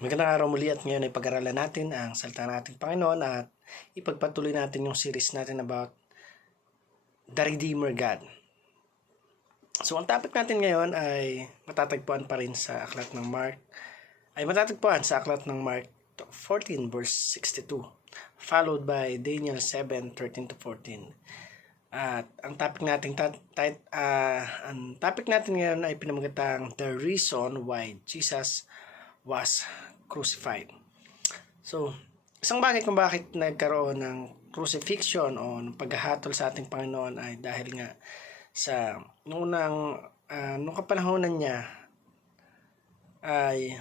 Magandang araw muli at ngayon ay pag-aralan natin ang salita ng ating Panginoon at ipagpatuloy natin yung series natin about the Redeemer God. So ang topic natin ngayon ay matatagpuan pa rin sa aklat ng Mark, matatagpuan sa aklat ng Mark 14 verse 62, followed by Daniel 7:13-14. At ang topic natin ngayon ay pinamagatang the reason why Jesus was crucified. So, isang bagay kung bakit nagkaroon ng crucifixion o paghahatol sa ating Panginoon ay dahil nga sa nung kapanahonan niya ay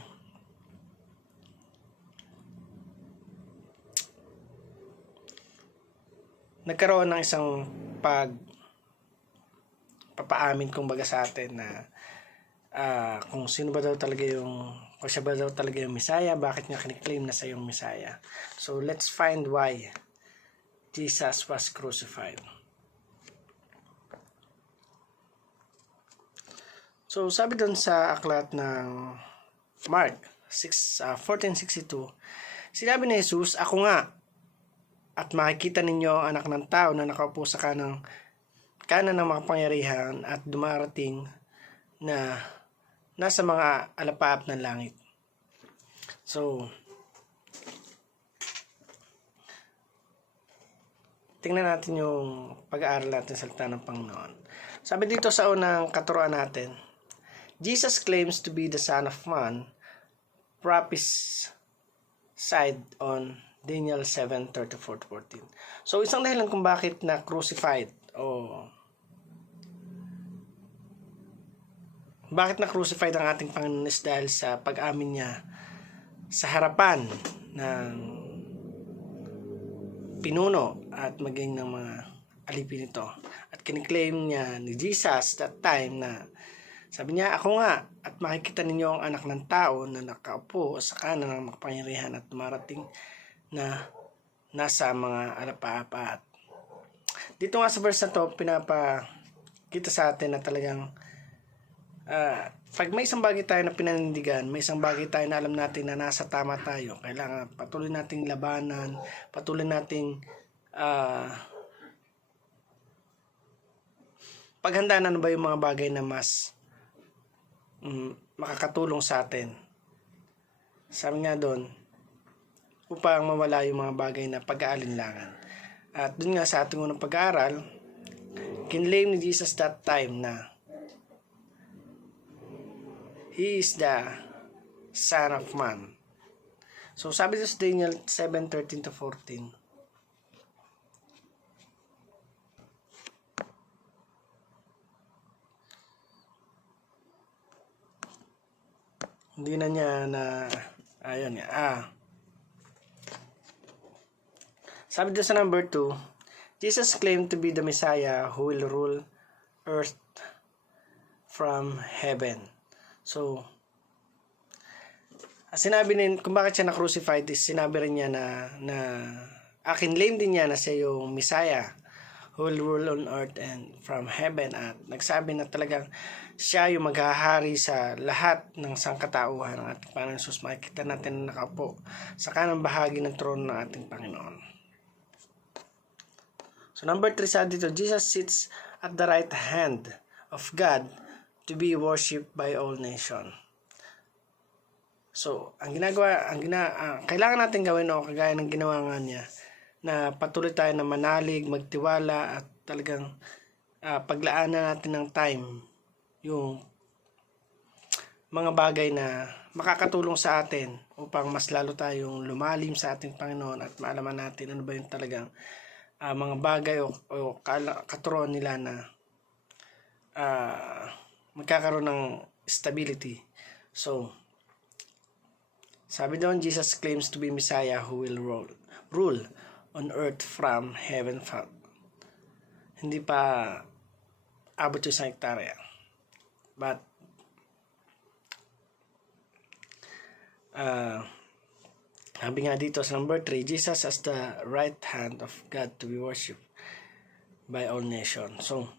nagkaroon ng isang papaamin kumbaga sa atin na kung siya ba daw talaga yung Messiah, bakit niya kiniklaim na siya yung Messiah. So let's find why Jesus was crucified. So sabi doon sa aklat ng Mark 14:62, sinabi ni Jesus, "Ako nga, at makikita ninyo ang anak ng tao na nakaupo sa kanan ng makapangyarihan at dumarating na nasa mga alapaap ng langit." So, tingnan natin yung pag-aaral natin sa salita ng Panginoon. Sabi dito sa unang katuruan natin, Jesus claims to be the Son of Man, prophesied on Daniel 7:34-14. So, isang dahilan kung bakit na crucified o bakit na-crucified ang ating Panginoon is dahil sa pag-amin niya sa harapan ng pinuno at maging ng mga alipin nito. At kiniklaim niya ni Jesus that time na sabi niya, "Ako nga, at makikita ninyo ang anak ng tao na nakaupo sa kanan ng makapangyarihan at dumarating na nasa mga alapaap." Dito nga sa verse na to, pinapakita sa atin na talagang pag may isang bagay tayo na pinanindigan, may isang bagay tayo na alam natin na nasa tama tayo, kailangan patuloy nating labanan, patuloy nating paghandaan ano ba yung mga bagay na mas makakatulong sa atin. Sabi nga doon, upang mawala yung mga bagay na pag-aalinlangan. At doon nga sa ating unang pag-aaral, kinlaim ni Jesus that time na He is the Son of Man. So sabi sa Daniel 7:13-14, hindi na niya na ayun nga. Sabi doon sa number 2, Jesus claimed to be the Messiah who will rule earth from heaven. So, sinabi din kung bakit siya na-crucified is sinabi rin niya na kinlaim din niya na siya yung Messiah who will rule on earth and from heaven, at nagsabi na talagang siya yung maghahari sa lahat ng sangkatauhan ng ating Panginoon Jesus. Makikita natin na nakaupo sa kanang bahagi ng trono ng ating Panginoon. So number 3 sa dito, Jesus sits at the right hand of God to be worshipped by all nation. So, kailangan natin gawin kagaya ng ginawa nga niya, na patuloy tayo na manalig, magtiwala, at talagang paglaanan natin ng time yung mga bagay na makakatulong sa atin upang mas lalo tayong lumalim sa ating Panginoon at maalaman natin ano ba yung talagang mga bagay o katuruan nila na magkakaroon ng stability. So, sabi doon, Jesus claims to be Messiah who will rule on earth from heaven. Hindi pa abot yung 1 hektarya. But, sabi nga dito sa number 3, Jesus as the right hand of God to be worshipped by all nations. So,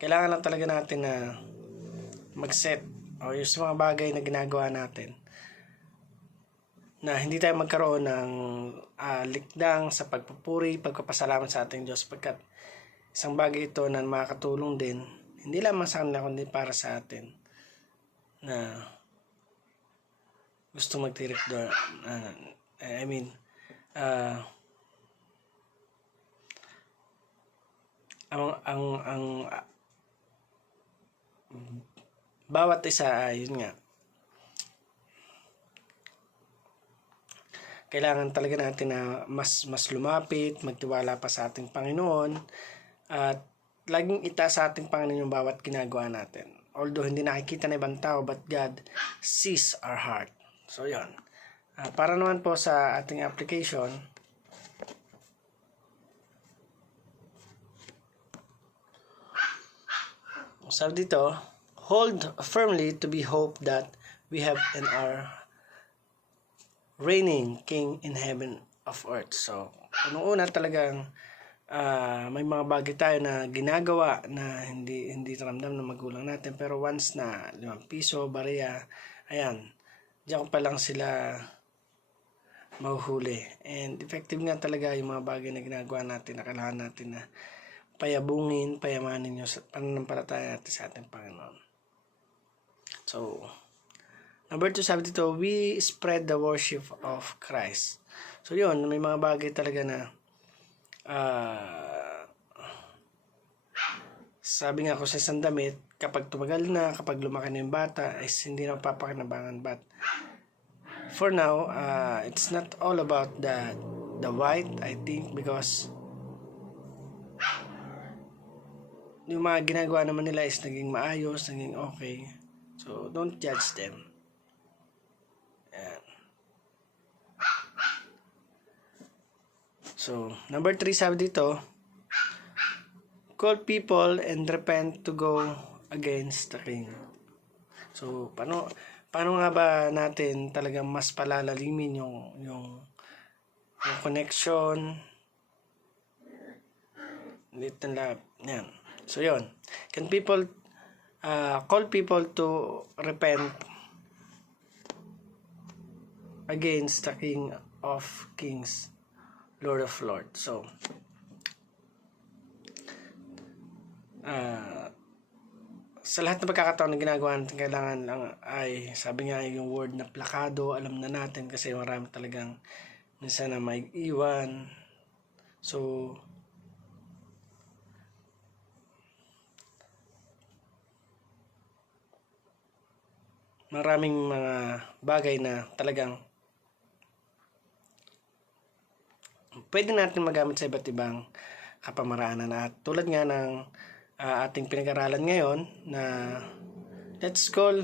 kailangan lang talaga natin na mag-set o yung mga bagay na ginagawa natin na hindi tayo magkaroon ng likdang sa pagpupuri, pagpapasalamat sa ating Diyos, pagkat isang bagay ito na makakatulong din, hindi lamang sa kanila kundi para sa atin na gusto magtirik doon. Ang bawat isa, yun nga, kailangan talaga natin na mas lumapit, magtiwala pa sa ating Panginoon, at laging itaas sa ating Panginoon yung bawat ginagawa natin. Although hindi nakikita ng ibang tao, but God sees our heart. So yun. Para naman po sa ating application, sabi dito, hold firmly to be hope that we have in our reigning King in heaven of earth. So, unang-una talagang may mga bagay tayo na ginagawa na hindi ramdam ng magulang natin, pero once na 5 piso, bariya, ayan, diyan pa lang sila mahuhuli. And effective nga talaga yung mga bagay na ginagawa natin na kailangan natin na payabungin, payamanin yung pananampalataya natin sa ating Panginoon. So, number 2, sabi dito, we spread the worship of Christ. So, yun, may mga bagay talaga na sabi nga ko sa isang damit, kapag tumagal na, kapag lumaki na yung bata, is hindi na papakinabangan. But for now, it's not all about the white, I think, because yung mga ginagawa naman nila is naging maayos, naging okay. So, don't judge them. Ayan. So, number 3, sabi dito, call people and repent to go against the king. So, paano nga ba natin talagang mas palalalimin yung connection, little love, yan. So, yun. Can people call people to repent against the King of Kings, Lord of Lords. So, sa lahat ng pagkakataon na ginagawa natin, kailangan lang ay, sabi nga yung word na plakado, alam na natin kasi marami talagang minsan na may iwan. So, maraming mga bagay na talagang pwede natin magamit sa iba't ibang kapamaraanan. At tulad nga ng ating pinag-aralan ngayon na let's call,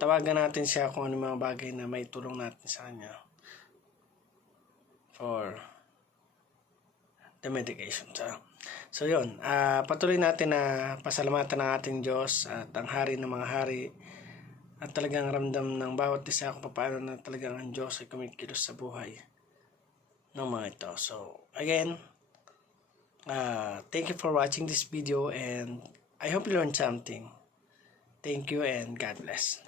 tawagan natin siya kung ano mga bagay na may tulong natin sa kanya for the medication. So yun, patuloy natin na pasalamatan ng ating Diyos at ang hari ng mga hari, at talagang ramdam ng bawat isa kung paano na talagang ang Diyos ay kumikilos sa buhay ng mga ito. So, again, thank you for watching this video and I hope you learned something. Thank you and God bless.